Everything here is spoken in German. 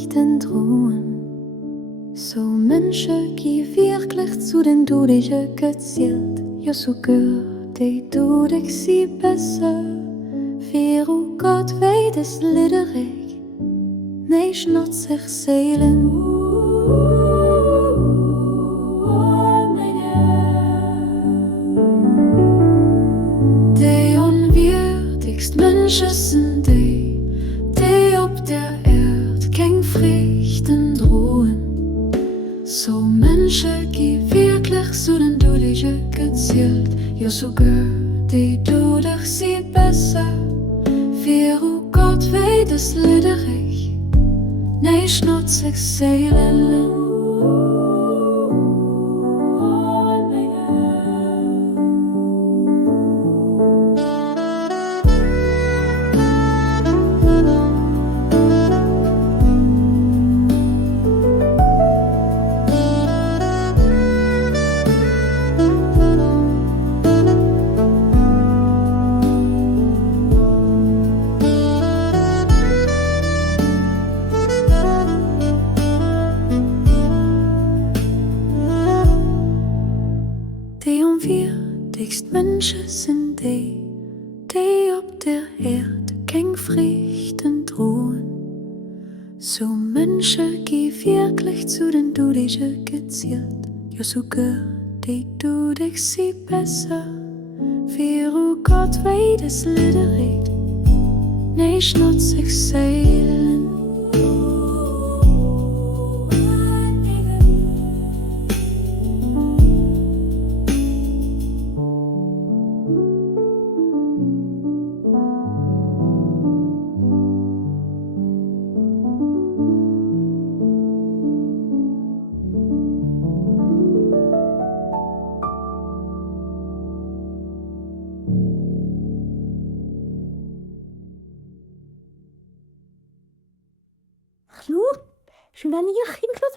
frichten drohen. So Menschen, die wirklich zu den Dudischen gezählt, ja sogar die Dudig sie besser. Für Gott weet es liederig, nee schnot sich Seelen. Die unwürdigst Menschen sind die auf der Erde kein Frichten drohen. So Menschen, die wirklich zu den Dudischen gezählt, ja sogar die Dudig sie besser. Für Gott weet es liederig, nee schnot sich Seelen. Die unwürdigst Menschen sind die auf der Erde kein Frichten drohen. So Menschen, die wirklich zu den Dudischen gezählt, ja sogar die Dudig sie besser. Für Gott weet es liederig, nee schnot sich Seelen. Hallo? Schon lange hier Kind los?